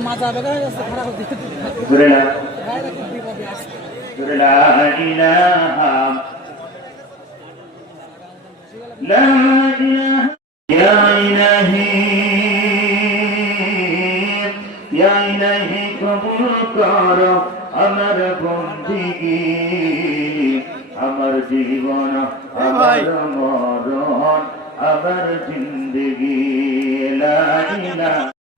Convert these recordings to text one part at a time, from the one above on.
মাজা বেগা হয়ে যাচ্ছে খারাপ না বাইরে খুব বিপদে ইয়া কবুল কর আমার বন্দিগি আমার জীবন আমার মরণ আমার জিন্দগি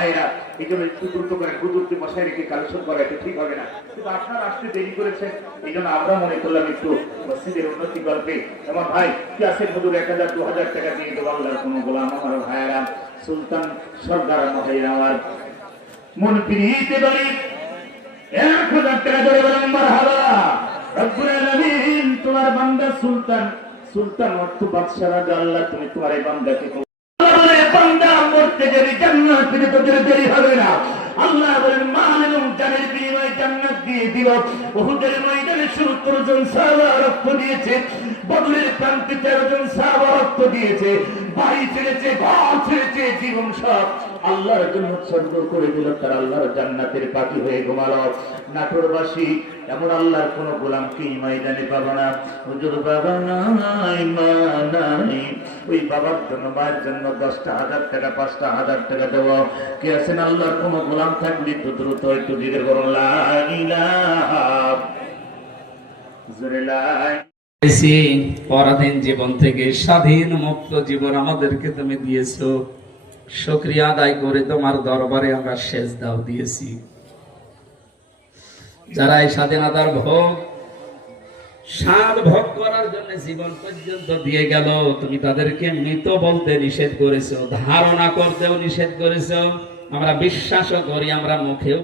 ভাইরা এই জন্য একটু দ্রুত করে হুজুরকে বসায় রেখে কালেকশন করা এটা ঠিক হবে না। কিন্তু আপনারা আসতে দেরি করেছেন, এই জন্য আমরা মনে করলাম একটু মসজিদের উন্নতি গল্পে। আমার ভাই, কি আছে হুজুর? এক হাজার, দু হাজার টাকা দিয়ে দেবো আল্লাহর কোনো গোলাম আমার ভাইয়েরা, সুলতান সর্দার মহাইরা আমার। মন পিড়িতে বলি, এক হাজার টাকা ধরে বলেন, মারহাবা। রব্বুল তোমার বান্দা সুলতান সুলতান অর্থ বাদশাহ রাজা আল্লাহ, তুমি তোমার এই বান্দাকে বলে, বান্দা মরতে গেলে জান্নাত পেতে তোদের দেরি হবে না। আল্লাহ বলেন, মান এবং জানের বিনিময়ে জান্নাত দিয়ে দিল উহুদের ময়দানে সত্তর জন সাহাবা রক্ত দিয়েছে। বদলের প্রান্তে তেরো জন সাহাবা রক্ত দিয়েছে। বাড়ি ছেড়েছে, ঘর ছেড়েছে, জীবন সব আল্লাহর জন্য উৎসর্গ করে দিল, তার আল্লাহর জান্নাতের পাখি হয়ে ঘুমালো। নাটোরবাসী, এমন আল্লাহর কোন গোলামকে এই ময়দানে পাবো না? হুজুর, বাবা নাই নাই। ওই বাবার জন্য, মায়ের জন্য দশটা হাজার টাকা, পাঁচটা হাজার টাকা দেওয়া কে আছেন আল্লাহর কোন গোলাম থাকলে একটু দ্রুত, একটু দিকে করুন লা ইলাহা, জোরে লা পরাধীন জীবন থেকে স্বাধীন মুক্ত জীবন আমাদেরকে তুমি দিয়েছ। শুক্রিয়া আদায় করে তোমার দরবারে আমরা শেষ দাও দিয়েছি। যারা এই স্বাধীনতার ভোগ, স্বাদ ভোগ করার জন্য জীবন পর্যন্ত দিয়ে গেল, তুমি তাদেরকে মৃত বলতে নিষেধ করেছ, ধারণা করতেও নিষেধ করেছ। আমরা বিশ্বাসও করি, আমরা মুখেও